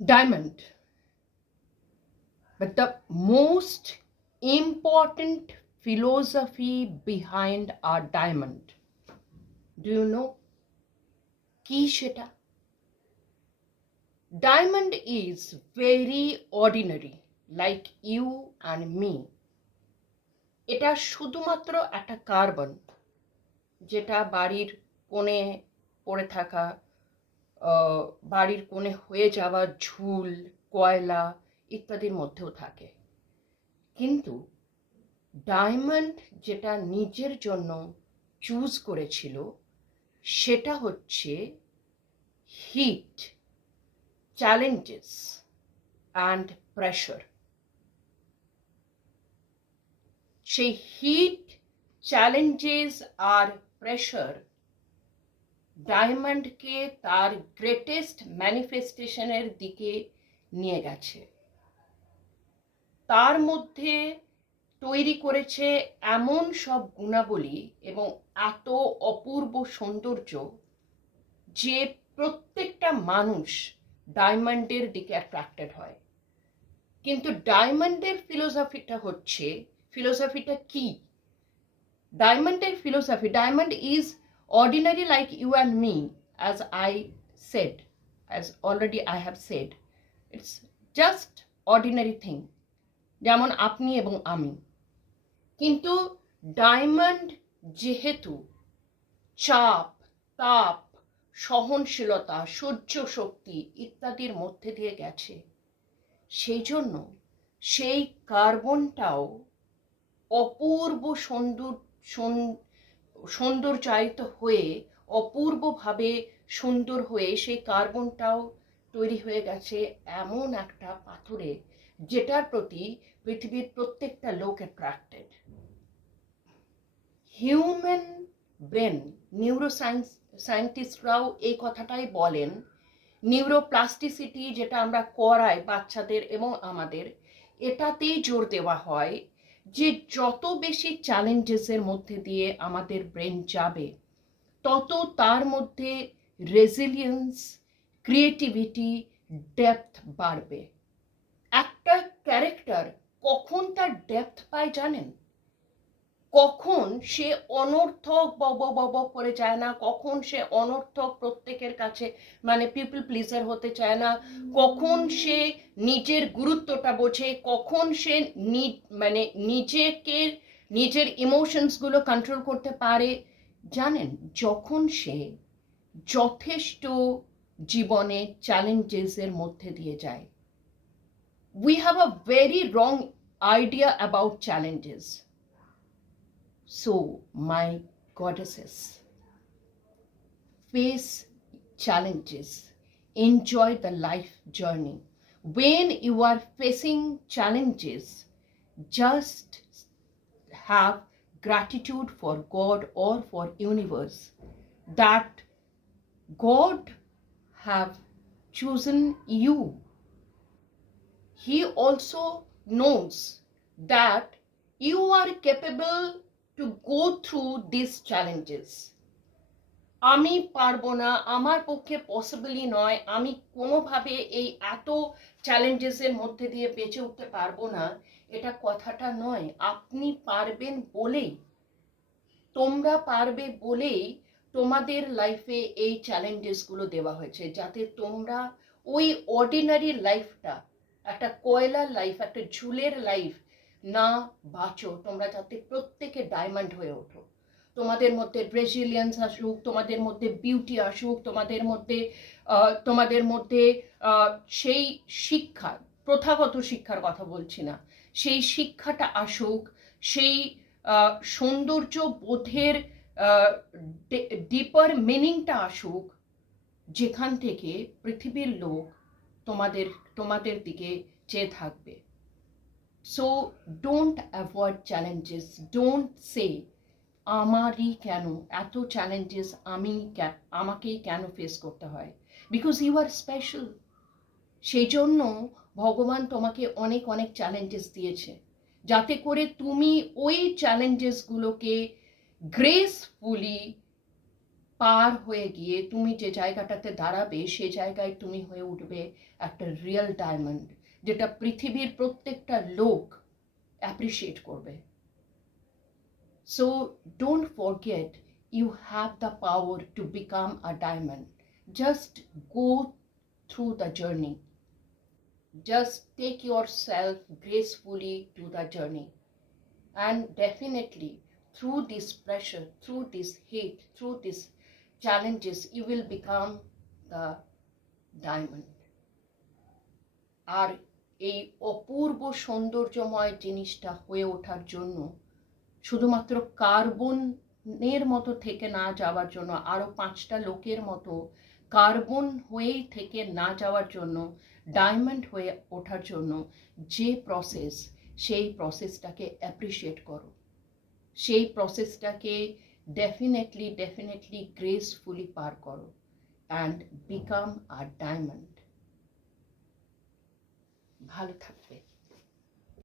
Diamond. But the most important philosophy behind our diamond, do you know? কি সেটা? Diamond is very ordinary, like you and me. এটা শুধুমাত্র একটা carbon, যেটা বাড়ির কোণে পড়ে থাকা, বাড়ির কোণে হয়ে যাওয়া ঝুল, কয়লা ইত্যাদির মধ্যেও থাকে। কিন্তু ডায়মন্ড যেটা নিজের জন্য চুজ করেছিল সেটা হচ্ছে হিট, চ্যালেঞ্জেস অ্যান্ড প্রেশার। সেই হিট, চ্যালেঞ্জেস আর প্রেশার ডায়মন্ডকে তার গ্রেটেস্ট ম্যানিফেস্টেশনের দিকে নিয়ে গেছে। তার মধ্যে তৈরি করেছে এমন সব গুণাবলী এবং এত অপূর্ব সৌন্দর্য যে প্রত্যেকটা মানুষ ডায়মন্ডের দিকে অ্যাট্রাক্টেড হয়। কিন্তু ডায়মন্ডের ফিলোসফিটা কি? ডায়মন্ডের philosophy, diamond is ordinary like you and me, as already I have said. It's just ordinary thing, যেমন আপনি এবং আমি। কিন্তু ডায়মন্ড যেহেতু চাপ, তাপ, সহনশীলতা, সহ্য শক্তি ইত্যাদির মধ্যে দিয়ে গেছে, সেই জন্য সেই কার্বনটাও অপূর্ব সৌন্দর্যায়িত হয়ে, অপূর্বভাবে সুন্দর হয়ে সেই কার্বনটাও তৈরি হয়ে গেছে এমন একটা পাথরে যেটার প্রতি পৃথিবীর প্রত্যেকটা লোক অ্যাট্রাক্টেড। হিউম্যান ব্রেন, সায়েন্টিস্টরাও এই কথাটাই বলেন, নিউরোপ্লাস্টিসিটি যেটা আমরা করাই বাচ্চাদের এবং আমাদের, এটাতেই জোর দেওয়া হয় যে যত বেশি চ্যালেঞ্জেসের মধ্যে দিয়ে আমাদের ব্রেন যাবে, তত তার মধ্যে রেজিলিয়েন্স, ক্রিয়েটিভিটি, ডেপথ বাড়বে। একটা ক্যারেক্টার কখন তার ডেপথ পায় জানেন? কখন সে অনর্থক বব করে যায় না, কখন সে অনর্থক প্রত্যেকের কাছে মানে পিপল প্লিজার হতে চায় না, কখন সে নিজের গুরুত্বটা বোঝে, কখন সে মানে নিজের ইমোশনসগুলো কন্ট্রোল করতে পারে জানেন? যখন সে যথেষ্ট জীবনে চ্যালেঞ্জেসের মধ্যে দিয়ে যায়। We have a very wrong idea about challenges. So, my goddesses, face challenges, enjoy the life journey. When you are facing challenges, just have gratitude for God or for universe, that God have chosen you. He also knows that you are capable to go through these challenges. আমি পারবো না, আমার পক্ষে পসিবলই নয়, আমি কোনোভাবে এই এত চ্যালেঞ্জেসের মধ্যে দিয়ে বেঁচে উঠতে পারবো না, এটা কথাটা নয়। আপনি পারবেন বলেই, তোমরা পারবে বলেই তোমাদের লাইফে এই চ্যালেঞ্জেসগুলো দেওয়া হয়েছে, যাতে তোমরা ওই অর্ডিনারি লাইফটা, একটা কয়লার লাইফ, একটা ঝুলের লাইফ না বাঁচো, তোমরা যাতে প্রত্যেকে ডায়মন্ড হয়ে ওঠো। তোমাদের মধ্যে রেজিলিয়েন্স আসুক, তোমাদের মধ্যে বিউটি আসুক, তোমাদের মধ্যে সেই শিক্ষা, প্রথাগত শিক্ষার কথা বলছি না, সেই শিক্ষাটা আসুক, সেই সৌন্দর্য বোধের ডিপার মিনিংটা আসুক, যেখান থেকে পৃথিবীর লোক তোমাদের দিকে চেয়ে থাকবে। So don't avoid challenges, don't say আমারই কেন এত চ্যালেঞ্জেস, আমাকেই কেন ফেস করতে হয়, বিকজ ইউ আর স্পেশাল। সেই জন্য ভগবান তোমাকে অনেক অনেক চ্যালেঞ্জেস দিয়েছে, যাতে করে তুমি ওই চ্যালেঞ্জেসগুলোকে গ্রেসফুলি পার হয়ে গিয়ে তুমি যে জায়গাটাতে দাঁড়াবে সে জায়গায় তুমি হয়ে উঠবে একটা রিয়েল ডায়মন্ড, যেটা পৃথিবীর প্রত্যেকটা লোক অ্যাপ্রিসিয়েট করবে। So don't forget, you have the power to become a diamond. Just go through the journey. Just take yourself gracefully to the journey. And definitely, through this pressure, through this hate, through these challenges, you will become the diamond. আর এই অপূর্ব সৌন্দর্যময় জিনিসটা হয়ে ওঠার জন্য শুধুমাত্র কার্বনের মতো থেকে না যাওয়ার জন্য, আরও 5টা লোকের মতো কার্বন হয়েই থেকে না যাওয়ার জন্য, ডায়মন্ড হয়ে ওঠার জন্য যে প্রসেস, সেই প্রসেসটাকে অ্যাপ্রিসিয়েট করো, সেই প্রসেসটাকে ডেফিনেটলি গ্রেসফুলি পার করো, অ্যান্ড বিকাম আ ডায়মন্ড। ভালো থাকবে।